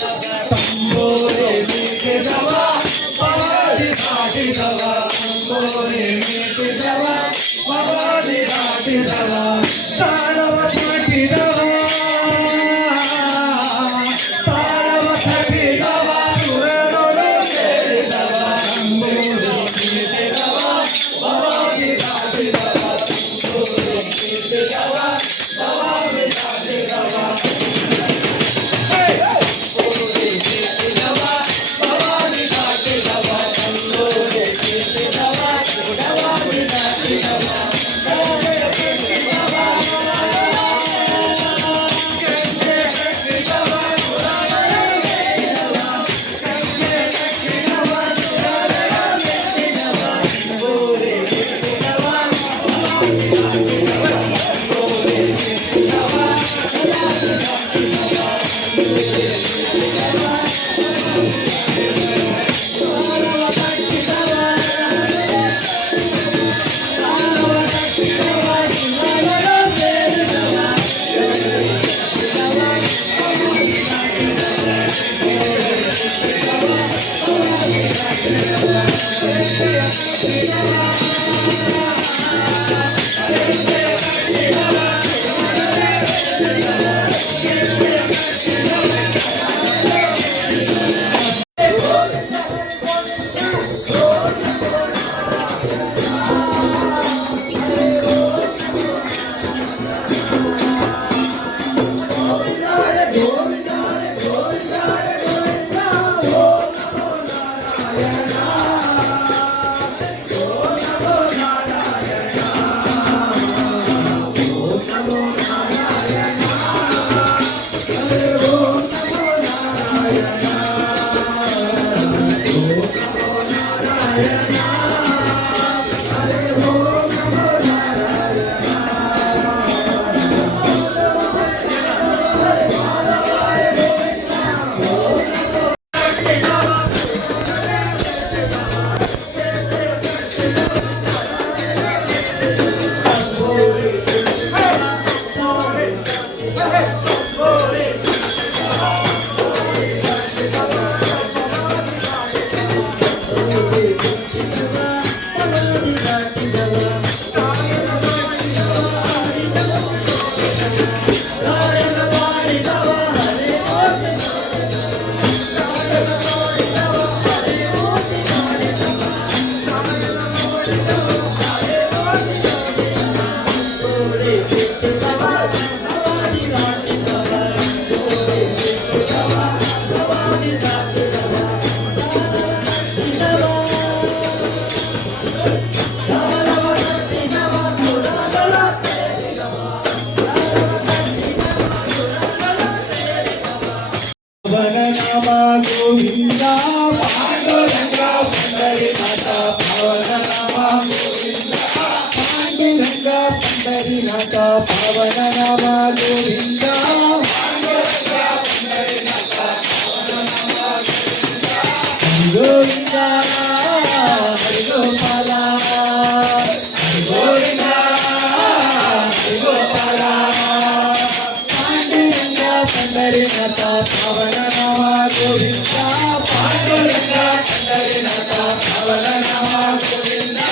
तंबोरे मीठे जवा पवादी घाटी जवा तंबोरे मीठे जवा पवादी घाटी जवा ताळव घाटी जवा ताळव घाटी जवा सुररोडो तेरे जवा तंबोरे मीठे जवा पवादी घाटी जवा तंबोरे मीठे जवा पवादी घाटी जवा पावननामा गोविंदा पांडुरंगा पंढरीनाथा पावननामा गोविंदा पांडुरंगा पंढरीनाथा पावननामा गोविंदा पांडुरंगा पंढरीनाथा पावननामा गोविंदा हरि गोपाला हरि गोविंदा हरि गोपाला पांडुरंगा पंढरीनाथा पावननामा गोविंदा पांडुरंगा पंढरीनाथा पावननामा गोविंदा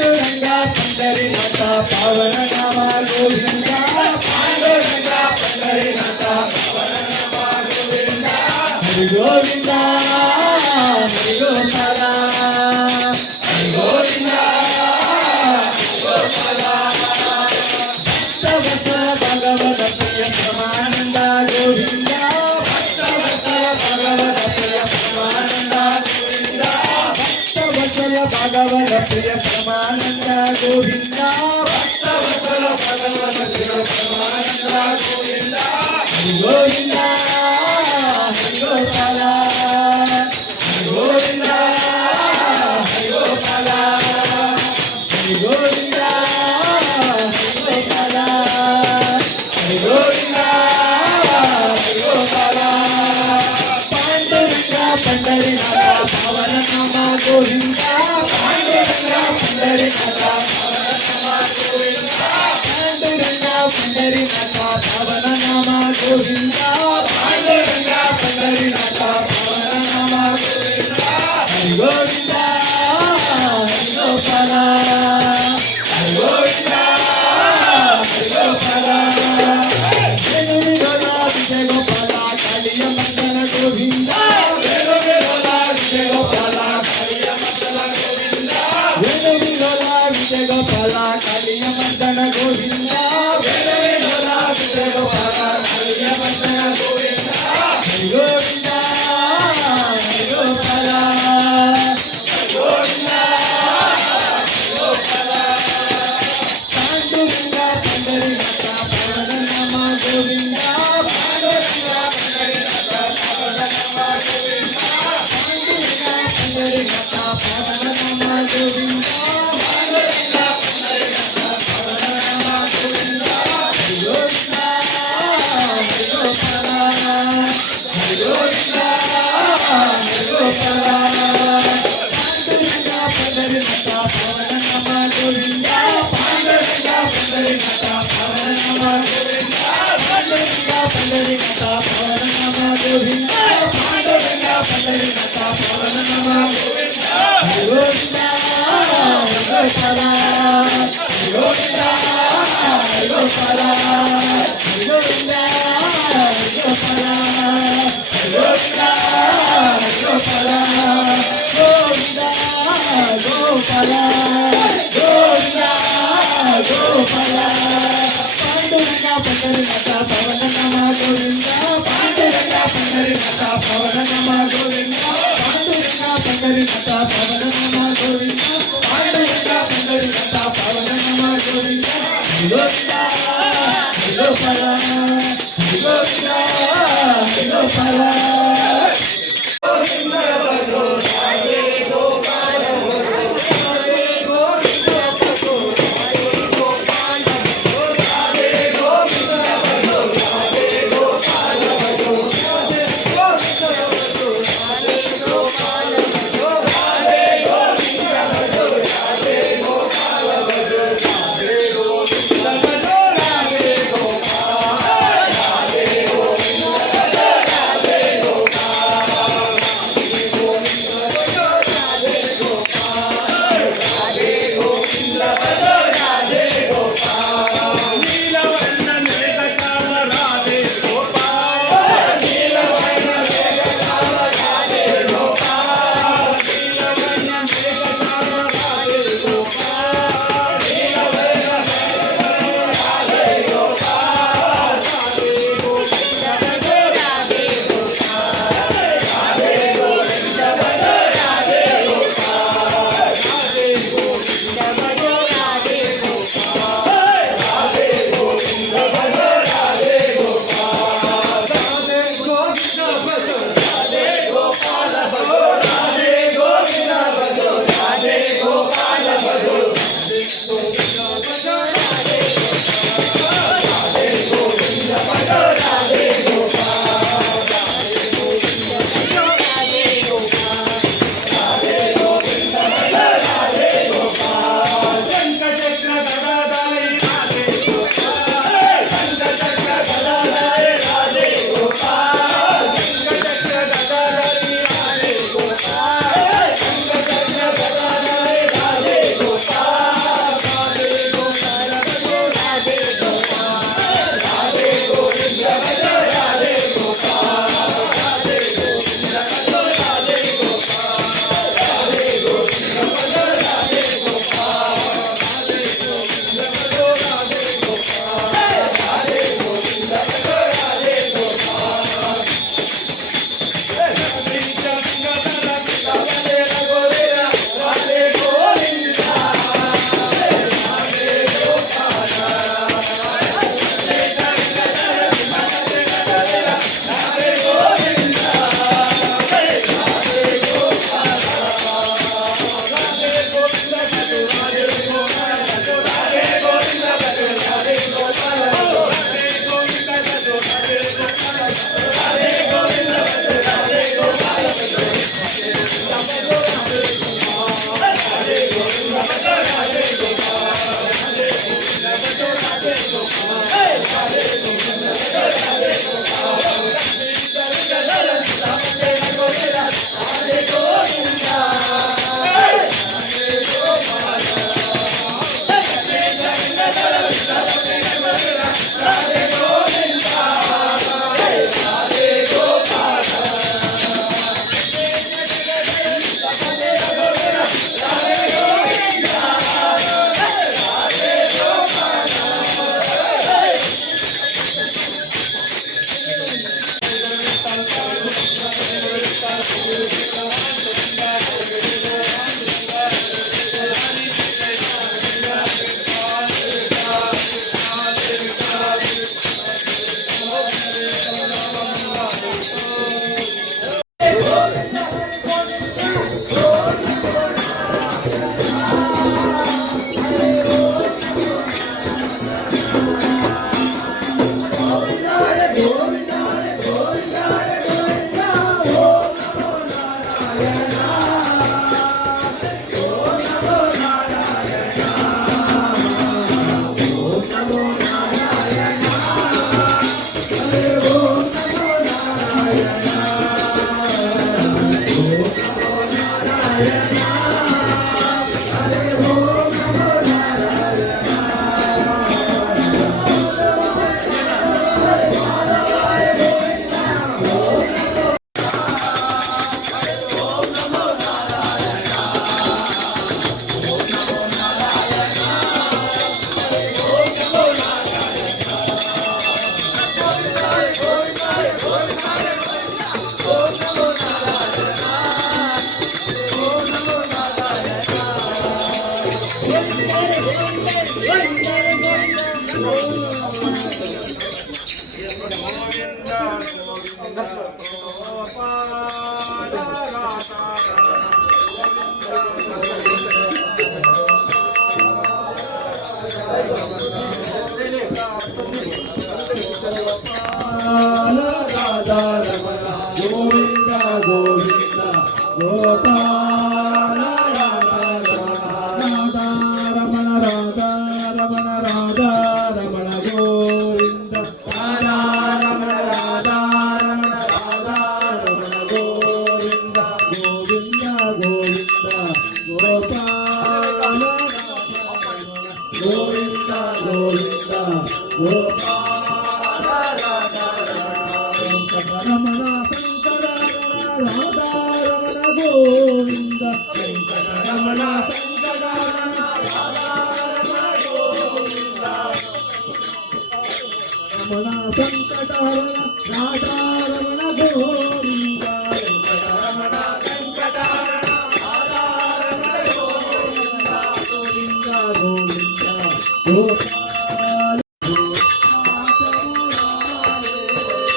पांडुरंगा पंढरीनाथा पावननामा गोविंदा पांडुरंगा पंढरीनाथा पावननामा गोविंदा हरि गोविंदा हरि गोपाला हरि गोविंदा हरि गोपाला भक्तवत्सल भगवत प्रिय परमानंदा गोविंदा भक्तवत्सल भगवत प्रिय परमानंदा गोविंदा भक्तवत्सल भगवत प्रिय परमानंदा गोविंदा भक्तवत्सल भगवत प्रिय परमानंदा गोविंदा हरि गोविंदा हरि गोपाला हरि गोविंदा हरि गोपाला हरि गोविंदा हरि गोपाला हरि गोविंदा हरि गोपाला पांडुरंगा पंढरीनाथा पावननामा गोविंदा पांडुरंगा पंढरीनाथा पावननामा गोविंदा पांडुरंगा पंढरीनाथा पावननामा गोविंदा पांडुरंगा पंढरीनाथा गोविंदा हरी गोपाला पांडुरंगा पंढरीनाथा पावन नामा गोविंदा पांडुरंगा पंढरीनाथा पावन नामा गोविंदा पांडुरंगा पंढरीनाथा पावन नामा गोविंदा पांडुरंगा पंढरीनाथा पावन नामा गोविंदा हरी गोविंदा हरी गोपाला हरी गोविंदा हरी गोपाला हरी गोविंदा हरी गोपाला गोविंदा गोपाला गोविंदा गोपाला गोविंदा गोपाला पांडुरंगा पंढरीनाथा पावन नामा गोविंदा पांडुरंगा पंढरीनाथा पावन नामा गोविंदा पांडुरंगा पंढरीनाथा पावन नामा गोविंदा पांडुरंगा पंढरीनाथा पावन नामा गोविंदा गोविंदा गोपाला गोविंदा गोपाला राधा रमण गोविंद गोविंद गोपाल राधा रमण राधा रमण राधा रमण गोविंद राधा रमण राधा रमण राधा रमण गोविंद गोविंद गोविंद गोपाल गोविंद गोविंद गोपाल राधा रमण शंकर राधा रमण गोविंद शंकर रमण शंकर राधा रमण गोविंद रमण संकटहरण राधा रमण गोविंद रमण संकटहरण राधा रमण गोविंद गोविंद गोविंद गोपाल गोविंद